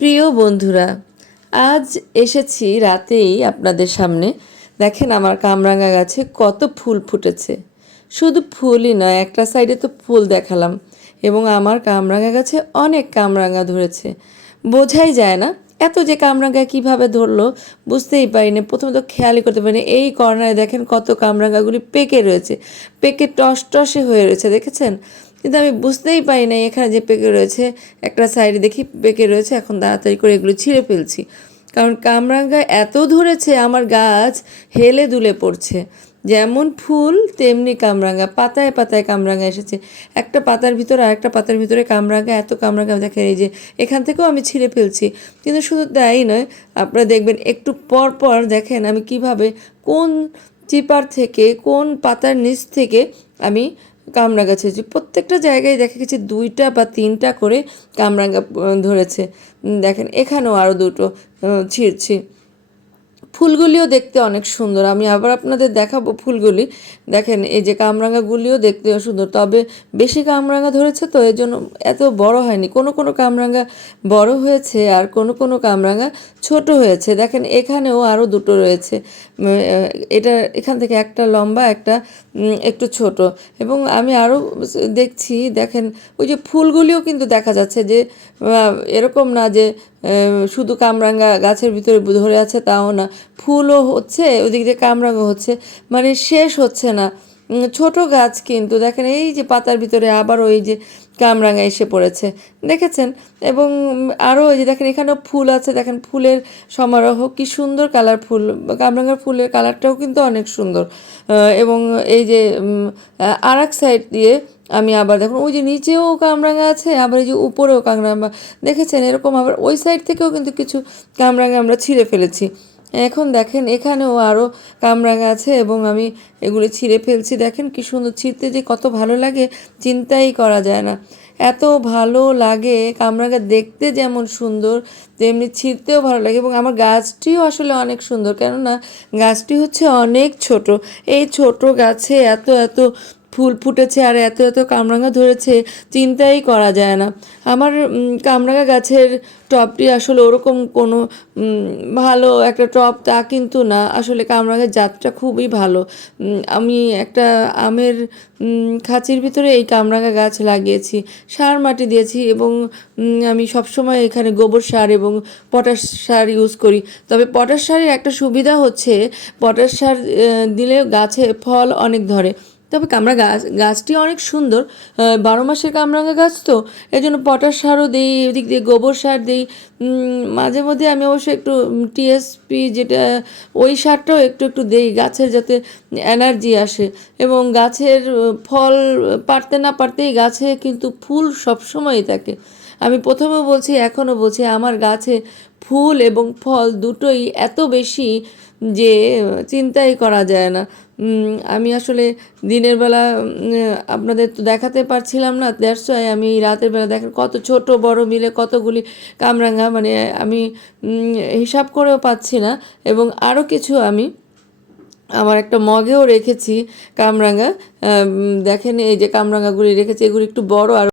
প্রিয় বন্ধুরা, আজ এসেছি রাতেই আপনাদের সামনে। দেখেন আমার কামরাঙা গাছে কত ফুল ফুটেছে। শুধু ফুলই নয়, একটা সাইডে তো ফুল দেখালাম, এবং আমার কামরাঙা গাছে অনেক কামরাঙা ধরেছে। বোঝাই যায় না এত যে কামরাঙা কিভাবে ধরলো, বুঝতেই পারিনি। প্রথমে তো খেয়ালই করতে পারিনি। এই কর্নারে দেখেন কত কামরাঙাগুলি পেকে রয়েছে, পেকে টস টসে হয়ে রয়েছে, দেখেছেন? কিন্তু আমি বুঝতেই পারি না এখানে যে পেকে রয়েছে, একটা সাইডে দেখি পেকে রয়েছে। এখন তাড়াতাড়ি করে এগুলো ছিঁড়ে ফেলছি, কারণ কামরাঙা এত ধরেছে আমার গাছ হেলে দুলে পড়ছে। যেমন ফুল তেমনি কামরাঙা, পাতায় পাতায় কামরাঙা এসেছে। একটা পাতার ভিতরে আরেকটা পাতার ভিতরে কামরাঙা, এত কামরাঙা দেখেন। এই যে এখান থেকেও আমি ছিঁড়ে ফেলছি। কিন্তু শুধু তাই নয়, আপনারা দেখবেন একটু পর পর দেখেন আমি কিভাবে কোন চিপার থেকে কোন পাতার নিচ থেকে আমি কামরাঙা ছেড়েছি। প্রত্যেকটা জায়গায় দেখা গেছে 2টা বা 3টা করে কামরাঙা ধরেছে। দেখেন এখানেও আরও 2টো ছিঁড়ছি। ফুলগুলিও দেখতে অনেক সুন্দর। আমি আবার আপনাদের দেখাবো ফুলগুলি। দেখেন এই যে কামরাঙাগুলিও দেখতে সুন্দর, তবে বেশি কামরাঙা ধরেছে তো এর জন্য এত বড় হয়নি। কোনো কোনো কামরাঙা বড় হয়েছে আর কোনো কোনো কামরাঙা ছোট হয়েছে। দেখেন এখানেও আরও 2টো রয়েছে। এটা এখান থেকে একটা লম্বা, একটা একটু ছোট। এবং আমি আরও দেখছি, দেখেন ওই যে ফুলগুলিও কিন্তু দেখা যাচ্ছে যে এরকম না যে শুধু কামরাঙা গাছের ভিতরে ধরে আছে, তাও না। ফুলও হচ্ছে, ওদিক দিয়ে কামরাঙা হচ্ছে, মানে শেষ হচ্ছে না। ছোট গাছ কিন্তু দেখেন এই যে পাতার ভিতরে আবার ওই যে কামরাঙা এসে পড়েছে, দেখেছেন? এবং আরও ওই যে দেখেন এখানেও ফুল আছে, দেখেন ফুলের সমারোহ, কি সুন্দর কালার ফুল। কামরাঙার ফুলের কালারটাও কিন্তু অনেক সুন্দর। এবং এই যে আর এক সাইড দিয়ে আমি আবার দেখুন ওই যে নিচেও কামরাঙা আছে, আবার এই যে উপরেও কামরাঙা, দেখেছেন? এরকম আবার ওই সাইড থেকেও কিন্তু কিছু কামরাঙা আমরা ছিঁড়ে ফেলেছি। এখন দেখেন এখানেও আরও কামরাঙা আছে এবং আমি এগুলি ছিঁড়ে ফেলছি। দেখেন কি সুন্দর, ছিঁড়তে যে কত ভালো লাগে চিন্তাই করা যায় না। এত ভালো লাগে কামরাঙা, দেখতে যেমন সুন্দর তেমনি ছিঁড়তেও ভালো লাগে। এবং আমার গাছটিও আসলে অনেক সুন্দর, কেননা গাছটি হচ্ছে অনেক ছোট। এই ছোট গাছে এত এত ফুল ফুটেছে আর এত এত কামরাঙা ধরেছে, চিন্তাই করা যায় না। আমার কামরাঙা গাছের টবটি আসলে ওরকম কোনো ভালো একটা টব তা কিন্তু না, আসলে কামরাঙার জাতটা খুবই ভালো। আমি একটা আমের খাঁচির ভিতরে এই কামরাঙা গাছ লাগিয়েছি, সার মাটি দিয়েছি, এবং আমি সবসময় এখানে গোবর সার এবং পটাশ সার ইউজ করি। তবে পটাশ সারের একটা সুবিধা হচ্ছে, পটাশ সার দিলে গাছে ফল অনেক ধরে। তবে গাছটি অনেক সুন্দর, 12 মাসের কামরাঙা গাছ তো, এই জন্য পটাশ সারও দিই, এদিক দিয়ে গোবর সার দিই। মাঝে মধ্যে আমি অবশ্য একটু টিএসপি যেটা, ওই সারটাও একটু একটু দিই গাছের, যাতে এনার্জি আসে। এবং গাছের ফল পারতে না পারতেই গাছে কিন্তু ফুল সবসময়ই থাকে। আমি প্রথমেও বলছি এখনও বলছি, আমার গাছে ফুল এবং ফল দুটোই এত বেশি যে চিন্তাই করা যায় না। আমি আসলে দিনের বেলা আপনাদের তো দেখাতে পারছিলাম না, দ্যাটস ওয়াই আমি রাতের বেলা দেখেন কত ছোট বড় মিলে কতগুলি কামরাঙা, মানে আমি হিসাব করেও পাচ্ছি না। এবং আরও কিছু আমি আমার একটা মগেও রেখেছি কামরাঙা। দেখেন এই যে কামরাঙাগুলি রেখেছি, এগুলি একটু বড় আর